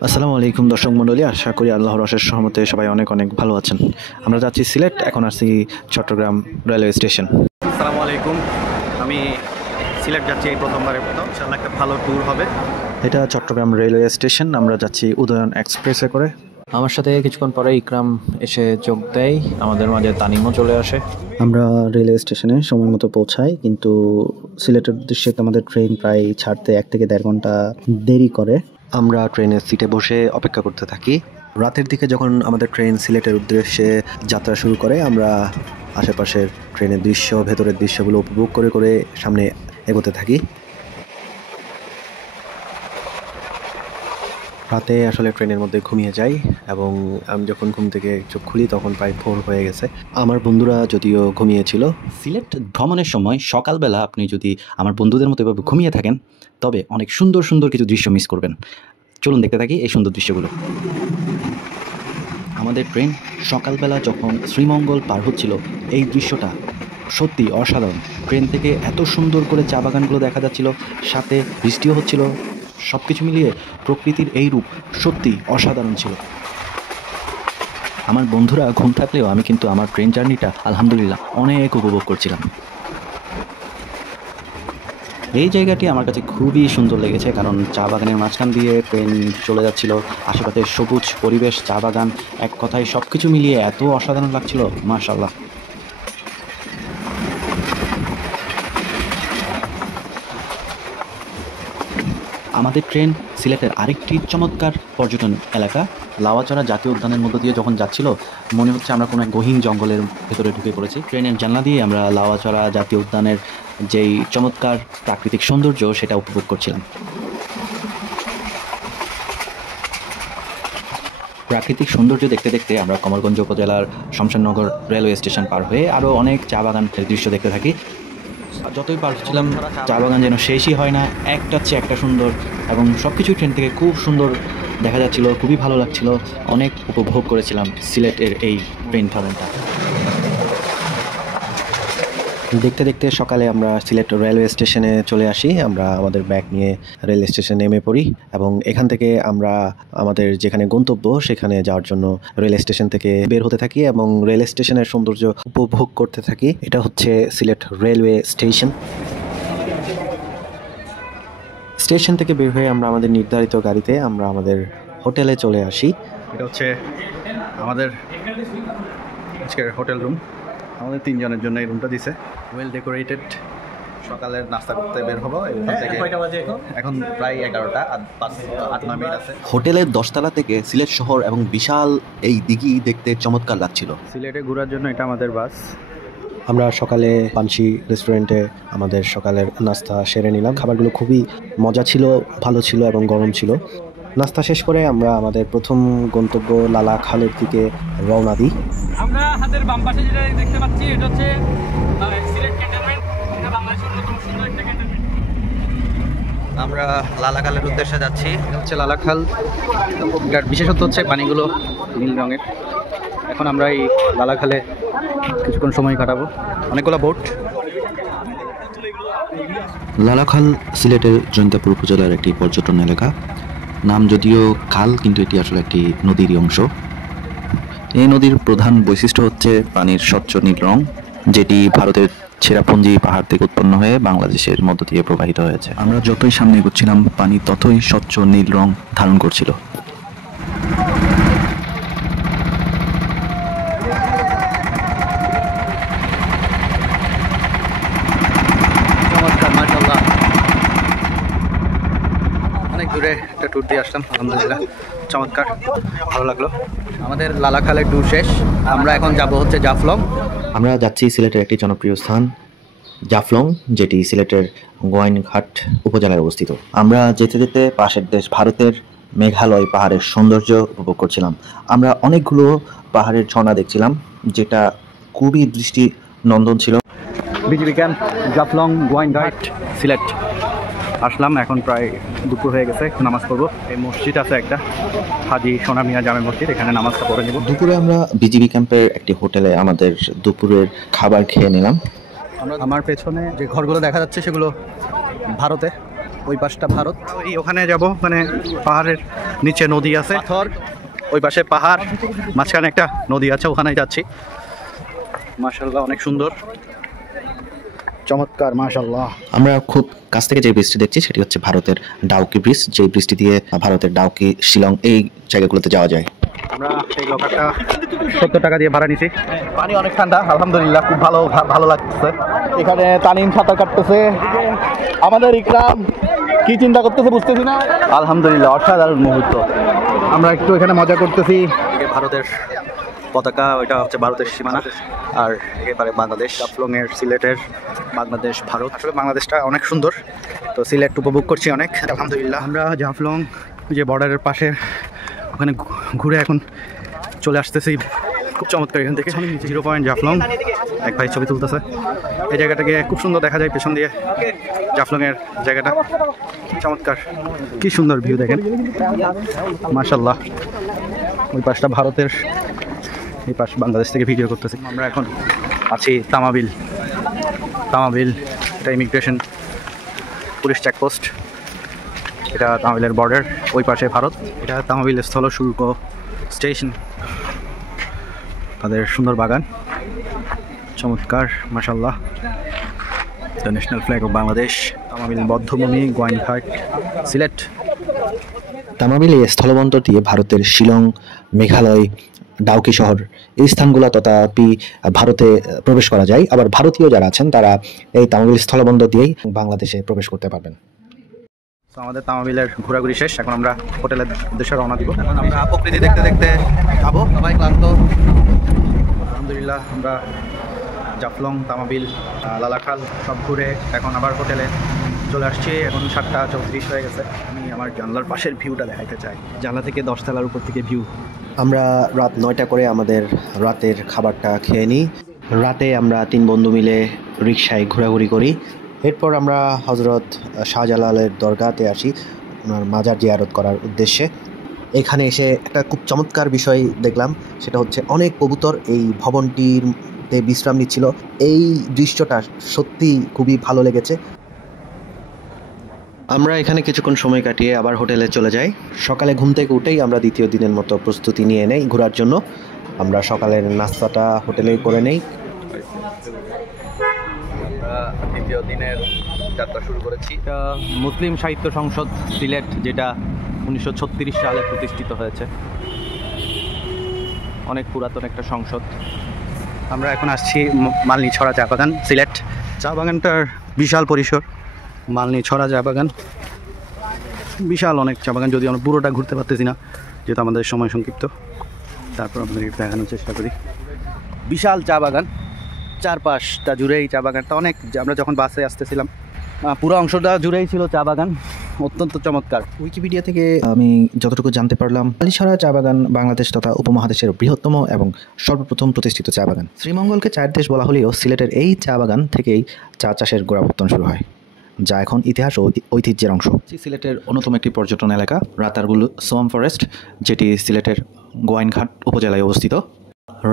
আসসালামু আলাইকুম দর্শক মণ্ডলী, আশা করি আল্লাহর অশেষ রহমতে সবাই অনেক অনেক ভালো আছেন। আমরা যাচ্ছি সিলেট, এখন আসছি চট্টগ্রাম রেলওয়ে স্টেশন। আসসালামু আলাইকুম, আমি সিলেট যাচ্ছি এই প্রথমবারের মতো। ইনশাআল্লাহ একটা ভালো ট্যুর হবে। এটা চট্টগ্রাম রেলওয়ে স্টেশন, আমরা যাচ্ছি উদয়ন এক্সপ্রেসে করে। আমার সাথে কিছুক্ষণ পরে ইকরাম এসে যোগ দেয়, আমাদের মাঝে তানিমও চলে আসে। আমরা রেলওয়ে স্টেশনে সময় মতো পৌঁছাই, কিন্তু সিলেটের উদ্দেশ্যে আমাদের ট্রেন প্রায় ছাড়তে 1 থেকে 1.5 ঘন্টা দেরি করে। আমরা ট্রেনের সিটে বসে অপেক্ষা করতে থাকি। রাতের দিকে যখন আমাদের ট্রেন সিলেটের উদ্দেশ্যে যাত্রা শুরু করে, আমরা আশেপাশের ট্রেনের দৃশ্য, ভেতরের দৃশ্যগুলো উপভোগ করে করে সামনে এগোতে থাকি। রাতে আসলে ট্রেনের মধ্যে ঘুমিয়ে যাই, এবং আমি যখন ঘুম থেকে চোখ খুলি তখন প্রায় ভোর হয়ে গেছে। আমার বন্ধুরা যদিও ঘুমিয়েছিল। সিলেট ভ্রমণের সময় সকালবেলা আপনি যদি আমার বন্ধুদের মতো এভাবে ঘুমিয়ে থাকেন, তবে অনেক সুন্দর সুন্দর কিছু দৃশ্য মিস করবেন। চলুন দেখতে থাকি এই সুন্দর দৃশ্যগুলো। আমাদের ট্রেন সকালবেলা যখন শ্রীমঙ্গল পার হচ্ছিল, এই দৃশ্যটা সত্যি অসাধারণ। ট্রেন থেকে এত সুন্দর করে চা বাগানগুলো দেখা যাচ্ছিল, সাথে বৃষ্টিও হচ্ছিল। সব কিছু মিলিয়ে প্রকৃতির এই রূপ সত্যি অসাধারণ ছিল। আমার বন্ধুরা ঘুম থাকলেও আমি কিন্তু আমার ট্রেন জার্নিটা আলহামদুলিল্লাহ অনেক উপভোগ করছিলাম। এই জায়গাটি আমার কাছে খুবই সুন্দর লেগেছে, কারণ চা বাগানের মাঝখান দিয়ে ট্রেন চলে যাচ্ছিল, আশেপাশে সবুজ পরিবেশ, চা বাগান, এক কথায় সব কিছু মিলিয়ে এত অসাধারণ লাগছিল, মাশাআল্লাহ। আমাদের ট্রেন সিলেটের আরেকটি চমৎকার পর্যটন এলাকা লাওয়াচড়া জাতীয় উদ্যানের মধ্য দিয়ে যখন যাচ্ছিল, মনে হচ্ছে আমরা কোনো এক গহীন জঙ্গলের ভেতরে ঢুকে পড়েছি। ট্রেনের জানলা দিয়ে আমরা লাওয়াচড়া জাতীয় উদ্যানের যেই চমৎকার প্রাকৃতিক সৌন্দর্য সেটা উপভোগ করছিলাম। প্রাকৃতিক সৌন্দর্য দেখতে দেখতে আমরা কমলগঞ্জ উপজেলার শমশেরনগর রেলওয়ে স্টেশন পার হয়ে আরও অনেক চা বাগানের দৃশ্য দেখতে থাকি। যতই পার হচ্ছিলাম, চা বাগান যেন শেষই হয় না, একটার চেয়ে একটা সুন্দর, এবং সব কিছুই ট্রেন থেকে খুব সুন্দর দেখা যাচ্ছিল, খুবই ভালো লাগছিল। অনেক উপভোগ করেছিলাম সিলেটের এই ট্রেন ভ্রমণটা। দেখতে দেখতে সকালে আমরা সিলেট রেলওয়ে স্টেশনে চলে আসি। আমরা আমাদের ব্যাগ নিয়ে রেল স্টেশনে নেমে পড়ি, এবং এখান থেকে আমরা আমাদের যেখানে গন্তব্য সেখানে যাওয়ার জন্য রেল স্টেশন থেকে বের হতে থাকি এবং রেল স্টেশনের সৌন্দর্য উপভোগ করতে থাকি। এটা হচ্ছে সিলেট রেলওয়ে স্টেশন। স্টেশন থেকে বের হয়ে আমরা আমাদের নির্ধারিত গাড়িতে আমরা আমাদের হোটেলে চলে আসি। এটা হচ্ছে আমাদের আজকের হোটেল রুম। আমাদের 3 জনের জন্য এই রুমটা দিছে, ওয়েল ডেকোরেটেড। সকালের নাস্তা করতে বের হবো এখান থেকে। এখন প্রায় 11টা, 8-9 মিনিট আছে। হোটেলের 10 তলা থেকে সিলেট শহর এবং বিশাল এই দিঘি দেখতে চমৎকার লাগছিল। সিলেটে ঘোরার জন্য এটা আমাদের বাস। আমরা সকালে পানসি রেস্টুরেন্টে আমাদের সকালের নাস্তা সেরে নিলাম। খাবারগুলো খুবই মজা ছিল, ভালো ছিল এবং গরম ছিল। নাস্তা শেষ করে আমরা আমাদের প্রথম গন্তব্য লালা খালের দিকে রওনা দিই। আমরা হাতের বাম পাশে যেটা দেখতে পাচ্ছি এটা হচ্ছে সিলেট ক্যান্টনমেন্ট। এটা বাংলাদেশের অন্যতম সুন্দর একটা ক্যান্টনমেন্ট। আমরা লালাখালের উদ্দেশ্যে যাচ্ছি। এটা হচ্ছে লালাখাল। এটার বিশেষত্ব হচ্ছে পানিগুলো নীল রঙের। এখন আমরা এই লালাখালে কিছুক্ষণ সময় কাটাবো। অনেকগুলো বোট। লালাখাল সিলেটের জৈন্তাপুর উপজেলার একটি পর্যটন এলাকা। নাম যদিও খাল, কিন্তু এটি আসলে একটি নদীরই অংশ। এই নদীর প্রধান বৈশিষ্ট্য হচ্ছে পানির স্বচ্ছ নীল রং, যেটি ভারতের ছেড়াপুঞ্জি পাহাড় থেকে উৎপন্ন হয়ে বাংলাদেশের মধ্য দিয়ে প্রবাহিত হয়েছে। আমরা যতই সামনে এগোচ্ছিলাম, পানি ততই স্বচ্ছ নীল রং ধারণ করছিল। অনেক দূরে একটা ট্যুর দিয়ে আসলাম, আলহামদুলিল্লাহ চমৎকার, ভালো লাগলো। আমাদের লালাখালের ট্যুর শেষ। আমরা এখন যাব হচ্ছে জাফলং। আমরা যাচ্ছি সিলেটের একটি জনপ্রিয় স্থান জাফলং, যেটি সিলেটের গোয়াইনঘাট উপজেলায় অবস্থিত। আমরা যেতে যেতে পাশের দেশ ভারতের মেঘালয় পাহাড়ের সৌন্দর্য উপভোগ করছিলাম। আমরা অনেকগুলো পাহাড়ের ঝর্ণা দেখছিলাম, যেটা খুবই দৃষ্টি নন্দন ছিল। বিজিবি ক্যাম্প, জাফলং, গোয়াইনঘাট, সিলেট আসলাম। এখন প্রায় দুপুর হয়ে গেছে, নামাজ পড়বো। এই মসজিদ আছে একটা, হাজি সোনা মিয়া জামে মসজিদ, এখানে নামাজটা পড়ে নেব। দুপুরে আমরা বিজিবি ক্যাম্পের একটি হোটেলে আমাদের দুপুরের খাবার খেয়ে নিলাম। আমার পেছনে যে ঘরগুলো দেখা যাচ্ছে সেগুলো ভারতে, ওই পাশটা ভারত। ওই ওখানে যাব, মানে পাহাড়ের নিচে নদী আছে, পাথর, ওই পাশে পাহাড়, মাঝখানে একটা নদী আছে, ওখানেই যাচ্ছি। মাশাআল্লাহ অনেক সুন্দর, চমৎকার, মাশাআল্লাহ। আমরা খুব কাছ থেকে যে ব্রিজটি দেখছি সেটি হচ্ছে ভারতের ডাউকি ব্রিজ, যে ব্রিজটি দিয়ে ভারতের ডাউকি, শিলং এই জায়গাগুলোতে যাওয়া যায়। আমরা এই লোকালটা 70 টাকা দিয়ে ভাড়া নিছি। পানি অনেক ঠান্ডা, আলহামদুলিল্লাহ, খুব ভালো লাগতেছে। এখানে তানিম সাঁতার কাটতেছে, আমাদের ইকরাম কি চিন্তা করতেছে বুঝতেছি না। আলহামদুলিল্লাহ, অসাধারণ মুহূর্ত। আমরা একটু এখানে মজা করতেছি। ভারতের পতাকা, ওইটা হচ্ছে ভারতের সীমানা, আর একেবারে বাংলাদেশ, জাফলংয়ের, সিলেটের, বাংলাদেশ, ভারত। আসলে বাংলাদেশটা অনেক সুন্দর, তো সিলেট উপভোগ করছি অনেক, আলহামদুলিল্লাহ। আমরা জাফলং যে বর্ডারের পাশে, ওখানে ঘুরে এখন চলে আসতেছি। খুব চমৎকার, এখান থেকে 0 পয়েন্ট জাফলং। এক ভাই ছবি তুলতেছে। এই জায়গাটাকে খুব সুন্দর দেখা যায় পেছন দিয়ে, জাফলংয়ের জায়গাটা চমৎকার, কি সুন্দর ভিউ দেখেন, মাশাআল্লাহ। ওই পাশটা ভারতের, এই পাশ বাংলাদেশ থেকে ভিডিও করতেছি। আমরা এখন আছি তামাবিল। এটা ইমিগ্রেশন পুলিশ চেকপোস্ট, এটা তামাবিলের বর্ডার, ওই পাশে ভারত। এটা তামাবিল স্থল শুল্ক স্টেশন, তাদের সুন্দর বাগান, চমৎকার, মাশাআল্লাহ। The national flag of Bangladesh, Tamabil বধ্যভূমি, গোয়াইনঘাট, সিলেট। তামাবিল এই স্থলবন্দর দিয়ে ভারতের শিলং, মেঘালয়, ডাউকি শহর এই স্থানগুলো তথাপি ভারতে প্রবেশ করা যায়। আবার ভারতীয় যারা আছেন তারা এই তামাবিল স্থলবন্দর দিয়েই বাংলাদেশে প্রবেশ করতে পারবেন। তো আমাদের তামাবিলের ঘোরাঘুরি শেষ, এখন আমরা হোটেলের উদ্দেশ্যে রওনা দিব। এখন আমরা প্রকৃতি দেখতে দেখতে যাবো, সবাই ক্লান্ত। আলহামদুলিল্লাহ, আমরা জাফলং, তামাবিল, লালাখাল সব ঘুরে এখন আবার হোটেলে চলে আসছি। এখন 7:34 হয়ে গেছে। আমি আমার জানলার পাশের ভিউটা দেখাইতে চাই, জানলা থেকে 10 তলার উপর থেকে ভিউ। আমরা রাত 9টা করে আমাদের রাতের খাবারটা খেয়ে নিই। রাতে আমরা 3 বন্ধু মিলে রিকশায় ঘোরাঘুরি করি। এরপর আমরা হজরত শাহজালালের দরগাতে আসি ওনার মাজার জিয়ারত করার উদ্দেশ্যে। এখানে এসে একটা খুব চমৎকার বিষয় দেখলাম, সেটা হচ্ছে অনেক কবুতর এই ভবনটিতে বিশ্রাম নিচ্ছিল। এই দৃশ্যটা সত্যি খুবই ভালো লেগেছে। আমরা এখানে কিছুক্ষণ সময় কাটিয়ে আবার হোটেলে চলে যাই। সকালে ঘুম থেকে উঠেই আমরা দ্বিতীয় দিনের মতো প্রস্তুতি নিয়ে নেই ঘোরার জন্য। আমরা সকালের নাস্তাটা হোটেলেই করে নেই। দ্বিতীয় দিনের যাত্রা শুরু করেছি। এটা মুসলিম সাহিত্য সংসদ সিলেট, যেটা 1936 সালে প্রতিষ্ঠিত হয়েছে। অনেক পুরাতন একটা সংসদ। আমরা এখন আসছি মালনী ছড়া চা বাগান, সিলেট। চা বাগানটার বিশাল পরিসর, মালনী ছড়া চা বাগান, বিশাল অনেক চা বাগান। যদি আমরা পুরোটা ঘুরতে পারতেছি না, যেহেতু আমাদের সময় সংক্ষিপ্ত, তারপর আপনাদের দেখানোর চেষ্টা করি। বিশাল চা বাগান, চারপাশটা জুড়েই চা বাগানটা অনেক। আমরা যখন বাসে আসতেছিলাম, পুরো অংশটা জুড়েই ছিল চা বাগান, অত্যন্ত চমৎকার। উইকিপিডিয়া থেকে আমি যতটুকু জানতে পারলাম, মালনীছড়া চা বাগান বাংলাদেশ তথা উপমহাদেশের বৃহত্তম এবং সর্বপ্রথম প্রতিষ্ঠিত চা বাগান। শ্রীমঙ্গলকে চায়ের দেশ বলা হলেও সিলেটের এই চা বাগান থেকেই চা চাষের গোড়াপত্তন শুরু হয়, যা এখন ইতিহাস ও ঐতিহ্যের অংশ। সিলেটের অন্যতম একটি পর্যটন এলাকা রাতারগুল সোয়াম ফরেস্ট, যেটি সিলেটের গোয়াইনঘাট উপজেলায় অবস্থিত।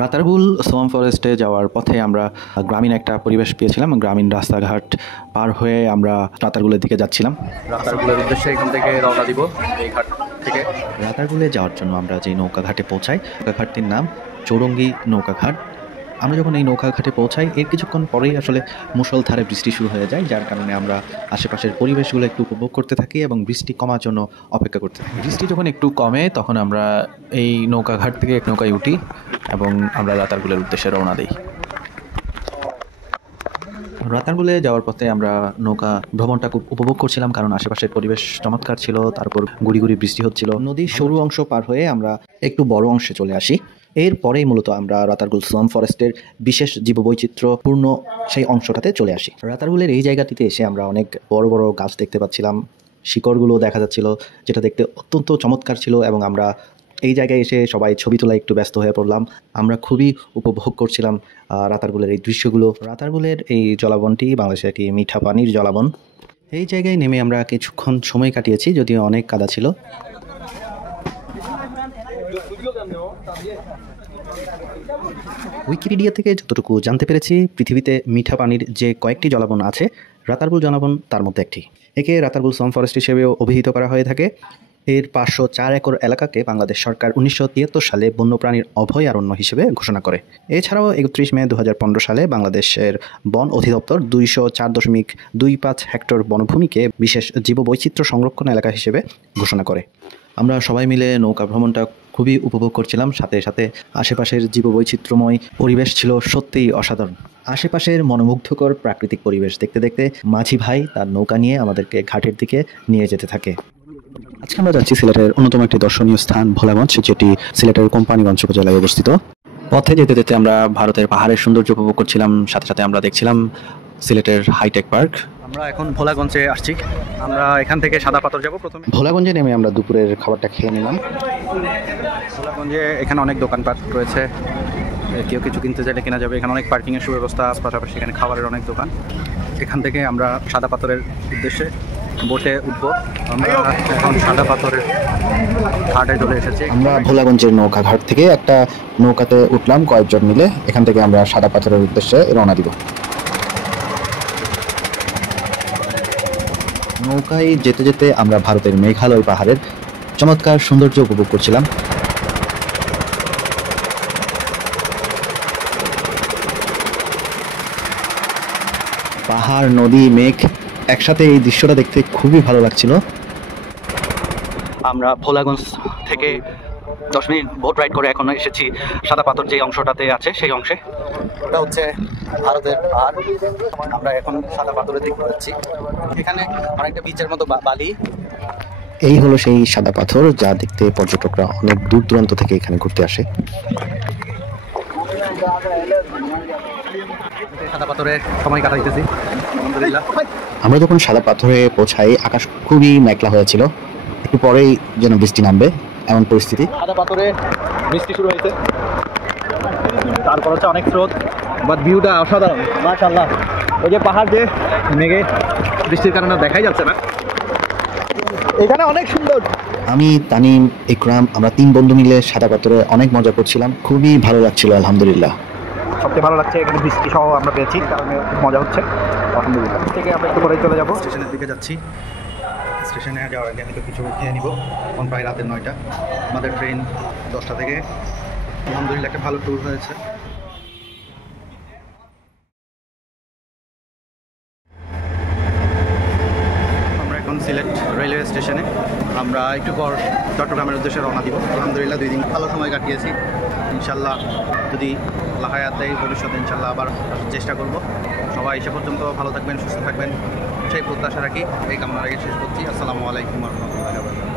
রাতারগুল সোয়াম ফরেস্টে যাওয়ার পথে আমরা গ্রামীণ একটা পরিবেশ পেয়েছিলাম। গ্রামীণ রাস্তাঘাট পার হয়ে আমরা রাতারগুলের দিকে যাচ্ছিলাম। রাতারগুলের উদ্দেশ্যে এখান থেকে রওনা দিব। এই ঘাট থেকে রাতারগুলে যাওয়ার জন্য আমরা যে নৌকাঘাটে পৌঁছাই, নৌকাঘাটটির নাম চৌরঙ্গি নৌকাঘাট। আমরা যখন এই নৌকাঘাটে পৌঁছাই, এর কিছুক্ষণ পরেই আসলে মুষলধারে বৃষ্টি শুরু হয়ে যায়, যার কারণে আমরা আশেপাশের পরিবেশগুলো একটু উপভোগ করতে থাকি এবং বৃষ্টি কমার জন্য অপেক্ষা করতে থাকি। বৃষ্টি যখন একটু কমে তখন আমরা এই নৌকাঘাট থেকে এক নৌকায় উঠি এবং আমরা রাতারগুলের উদ্দেশ্যে রওনা দিই। রাতারগুলে যাওয়ার পথে আমরা নৌকা ভ্রমণটা খুব উপভোগ করছিলাম, কারণ আশেপাশের পরিবেশ চমৎকার ছিল। তারপর গুড়ি গুড়ি বৃষ্টি হচ্ছিল। নদীর সরু অংশ পার হয়ে আমরা একটু বড় অংশে চলে আসি। এরপরেই মূলত আমরা রাতারগুল সোয়াম ফরেস্টের বিশেষ জীববৈচিত্র্যপূর্ণ সেই অংশটাতে চলে আসি। রাতারগুলের এই জায়গাটিতে এসে আমরা অনেক বড় বড় গাছ দেখতে পাচ্ছিলাম, শিকড়গুলো দেখা যাচ্ছিল, যেটা দেখতে অত্যন্ত চমৎকার ছিল। এবং আমরা এই জায়গায় এসে সবাই ছবি তোলায় একটু ব্যস্ত হয়ে পড়লাম। আমরা খুবই উপভোগ করছিলাম রাতারগুলের এই দৃশ্যগুলো। রাতারগুলের এই জলাবনটি বাংলাদেশের একটি মিঠা পানির জলাবন। এই জায়গায় নেমে আমরা কিছুক্ষণ সময় কাটিয়েছি, যদিও অনেক কাদা ছিল। উইকিপিডিয়া থেকে যতটুকু জানতে পেরেছি, পৃথিবীতে মিঠা পানির যে কয়েকটি জলাবন আছে, রাতারগুল জনবন তার মধ্যে একটি। একে রাতারগুল সোয়াম ফরেস্ট হিসেবেও অভিহিত করা হয়ে থাকে। এর 504 একর এলাকাকে বাংলাদেশ সরকার 1973 সালে বন্যপ্রাণীর অভয়ারণ্য হিসেবে ঘোষণা করে। এছাড়াও 31 মে 2015 সালে বাংলাদেশের বন অধিদপ্তর 204.25 হেক্টর বনভূমিকে বিশেষ জীববৈচিত্র্য সংরক্ষণ এলাকা হিসেবে ঘোষণা করে। আমরা সবাই মিলে নৌকা ভ্রমণটা খুবই উপভোগ করছিলাম, সাথে সাথে আশেপাশের জীববৈচিত্র্যময় পরিবেশ ছিল সত্যিই অসাধারণ। আশেপাশের মনোমুগ্ধকর প্রাকৃতিক পরিবেশ দেখতে দেখতে মাঝি ভাই তার নৌকা নিয়ে আমাদেরকে ঘাটের দিকে নিয়ে যেতে থাকে। আজকে আমরা যাচ্ছি সিলেটের অন্যতম একটি দর্শনীয় স্থান ভোলাগঞ্জ, যেটি সিলেটের কোম্পানিগঞ্জ উপজেলায় অবস্থিত। পথে যেতে যেতে আমরা ভারতের পাহাড়ের সৌন্দর্য উপভোগ করছিলাম, সাথে সাথে আমরা দেখছিলাম সিলেটের হাইটেক পার্ক। আমরা এখন ভোলাগঞ্জে আসছি। আমরা এখান থেকে সাদা পাথর যাব প্রথমে। ভোলাগঞ্জে নেমে আমরা দুপুরের খাবারটা খেয়ে নিলাম। ভোলাগঞ্জে এখানে অনেক দোকানপাট রয়েছে, কেউ কিছু কিনতে চাইলে কেনা যাবে। এখানে অনেক পার্কিংয়ের সুব্যবস্থা, পাশাপাশি এখানে খাবারের অনেক দোকান। এখান থেকে আমরা সাদা পাথরের উদ্দেশ্যে বোটে উঠবো। আমরা এখন সাদা পাথরের ঘাটে চলে এসেছি। আমরা ভোলাগঞ্জের নৌকা ঘাট থেকে একটা নৌকাতে উঠলাম কয়েকজন মিলে। এখান থেকে আমরা সাদা পাথরের উদ্দেশ্যে রওনা দিব। নৌকায় যেতে যেতে আমরা ভারতের মেঘালয় পাহাড়ের চমৎকার সৌন্দর্য উপভোগ করছিলাম। পাহাড়, নদী, মেঘ একসাথে, এই দৃশ্যটা দেখতে খুবই ভালো লাগছিল। আমরা ভোলাগঞ্জ থেকে 10 মিনিট বোট রাইড করে এখন এসেছি সাদা পাথর যে অংশটাতে আছে সেই অংশে। ওটা হচ্ছে ভারতের পাহাড়। আমরা এখন সাদা পাথরের দিকে যাচ্ছি। এখানে অনেকটা বিচের মতো বালি। এই হলো সেই সাদা পাথর যা দেখতে পর্যটকরা অনেক দূর দূরান্ত থেকে এখানে ঘুরতে আসে। সাদা পাথরে সময় কাটাইতেছি আলহামদুলিল্লাহ। আমরা যখন সাদা পাথরে পৌঁছাই আকাশ খুবই মেঘলা হয়েছিল, একটু পরেই যেন বৃষ্টি নামবে এমন পরিস্থিতি। সাদা পাথরে বৃষ্টি শুরু হয়েছে, তারপর হচ্ছে অনেক স্রোত, বাট ভিউটা অসাধারণ মাশাআল্লাহ। ওই যে পাহাড় যে মেঘে বৃষ্টির কারণে দেখাই যাচ্ছে না, এখানে অনেক সুন্দর। আমি, তানিম, ইকরাম, আমরা 3 বন্ধু মিলে সাদা পাথরে অনেক মজা করছিলাম, খুবই ভালো লাগছিল আলহামদুলিল্লাহ। সবচেয়ে ভালো লাগছে এখানে বৃষ্টি সহ আমরা পেয়েছি, কারণে খুব মজা হচ্ছে আলহামদুলিল্লাহ। থেকে আমরা একটু পরেই চলে যাবো স্টেশনের দিকে যাচ্ছি। স্টেশনে যাওয়ার আগে আমি তো কিছু খেয়ে নিব। এখন প্রায় রাতের 9টা, আমাদের ট্রেন 10টা থেকে। আলহামদুলিল্লাহ একটা ভালো ট্যুর হয়েছে। আমরা এখন সিলেট রেলওয়ে স্টেশনে। আমরা একটু পর চট্টগ্রামের উদ্দেশ্যে রওনা দিব। আলহামদুলিল্লাহ 2 দিন ভালো সময় কাটিয়েছি। ইনশাল্লাহ যদি আল্লাহ হায়াত দেয় ভবিষ্যতে ইনশাল্লাহ আবার চেষ্টা করব। সবাই সে পর্যন্ত ভালো থাকবেন, সুস্থ থাকবেন সেই প্রত্যাশা রাখি। এই কামনা রেখে শেষ করছি। আসসালামু আলাইকুম ওয়া রাহমাতুল্লাহি ওয়া বারাকাতুহু।